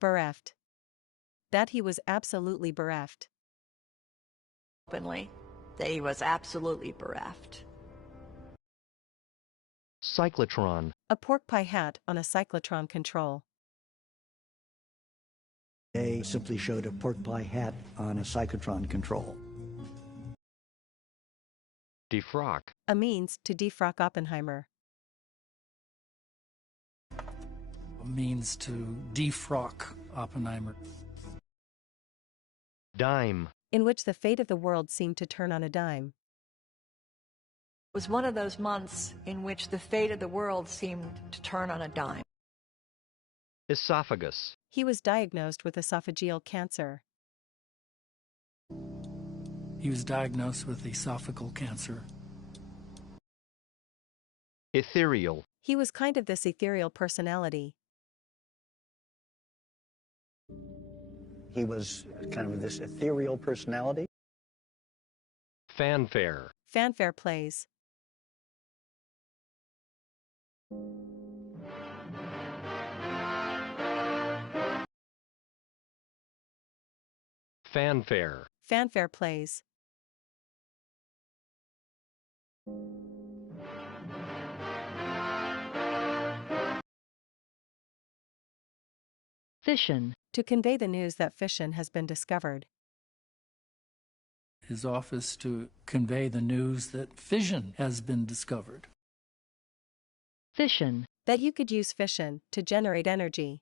Bereft. That he was absolutely bereft. Openly, that he was absolutely bereft. Cyclotron. A pork pie hat on a cyclotron control. They simply showed a pork pie hat on a cyclotron control. Defrock. A means to defrock Oppenheimer. A means to defrock Oppenheimer. Dime. In which the fate of the world seemed to turn on a dime. It was one of those months in which the fate of the world seemed to turn on a dime. Esophagus. He was diagnosed with esophageal cancer. He was diagnosed with esophageal cancer. Ethereal. He was kind of this ethereal personality. He was kind of this ethereal personality. Fanfare. Fanfare plays. Fanfare. Fanfare plays. Fission. To convey the news that fission has been discovered. His office to convey the news that fission has been discovered. Fission. That you could use fission to generate energy.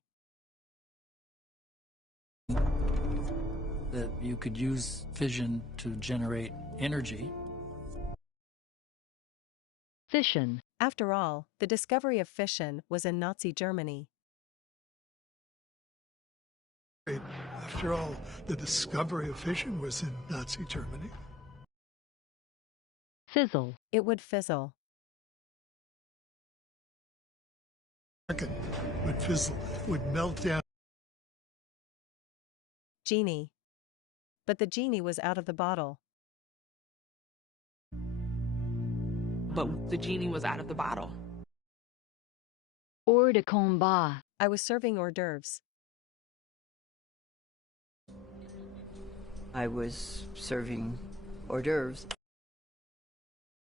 That you could use fission to generate energy. Fission. After all, the discovery of fission was in Nazi Germany. After all, the discovery of fission was in Nazi Germany. Fizzle. It would fizzle. Would fizzle, would melt down. Genie. But the genie was out of the bottle. But the genie was out of the bottle. Hors de combat. I was serving hors d'oeuvres. I was serving hors d'oeuvres.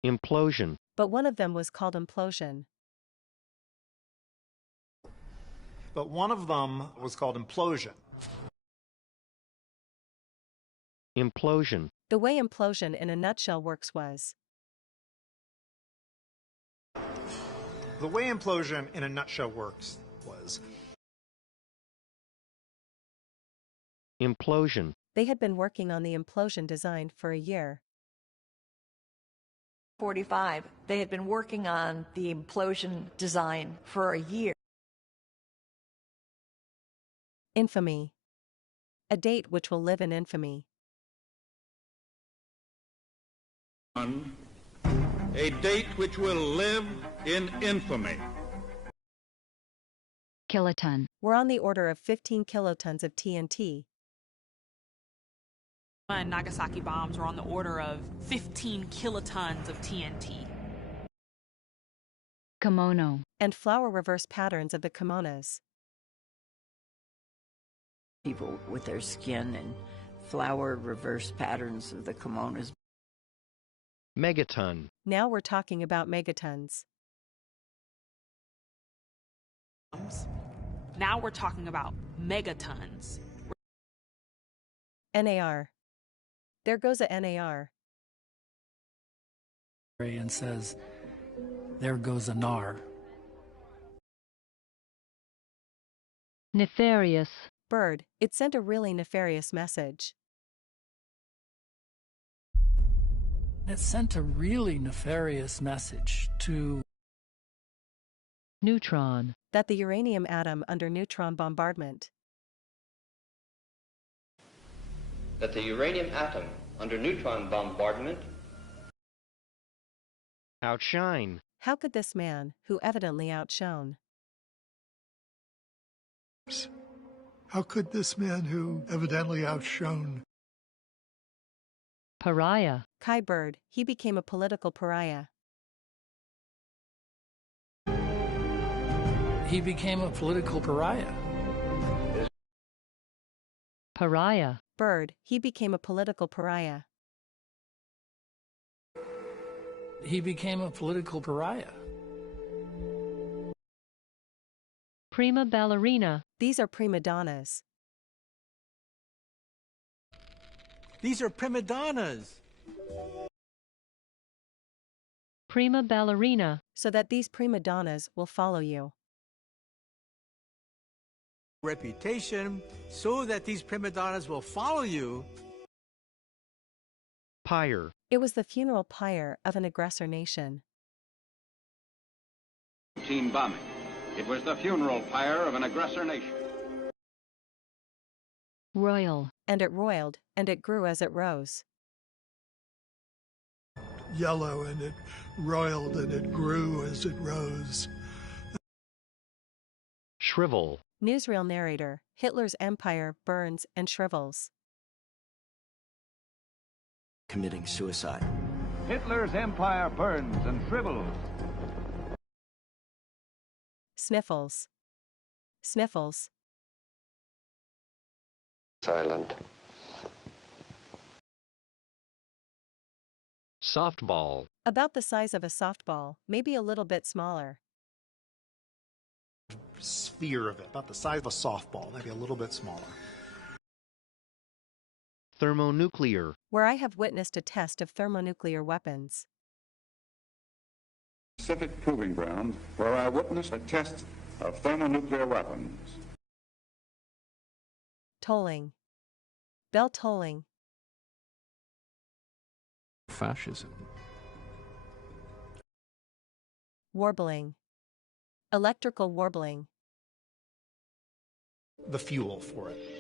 Implosion. But one of them was called implosion. But one of them was called implosion. Implosion. The way implosion in a nutshell works was. The way implosion in a nutshell works was. Implosion. They had been working on the implosion design for a year. 45. They had been working on the implosion design for a year. Infamy. A date which will live in infamy. A date which will live in infamy. Kiloton. We're on the order of 15 kilotons of TNT. And Nagasaki bombs were on the order of 15 kilotons of TNT. Kimono. And flower reverse patterns of the kimonos. People with their skin and flower reverse patterns of the kimonos. Megaton. Now we're talking about megatons. Now we're talking about megatons. NAR. There goes a NAR. And says, there goes a NAR. Nefarious. Bird, it sent a really nefarious message. It sent a really nefarious message to Neutron. That the uranium atom under neutron bombardment. That the uranium atom under neutron bombardment. Outshine. How could this man, who evidently outshone? How could this man who evidently outshone? Pariah. Kai Bird, he became a political pariah. He became a political pariah. pariah. Bird, he became a political pariah. He became a political pariah. Prima ballerina. These are prima donnas. These are prima donnas. Prima ballerina, so that these prima donnas will follow you. Reputation, so that these prima donnas will follow you. Pyre. It was the funeral pyre of an aggressor nation. Team bombing. It was the funeral pyre of an aggressor nation. Royal. And it roiled, and it grew as it rose. Yellow, and it roiled, and it grew as it rose. Shrivel. Newsreel narrator, Hitler's empire burns and shrivels. Committing suicide. Hitler's empire burns and shrivels. Sniffles. Sniffles. Silent. Softball. About the size of a softball, maybe a little bit smaller. Sphere of it, about the size of a softball, maybe a little bit smaller. Thermonuclear. Where I have witnessed a test of thermonuclear weapons. Pacific Proving Ground, where I witnessed a test of thermonuclear weapons. Tolling. Bell tolling. Fascism. Warbling. Electrical warbling. The fuel for it.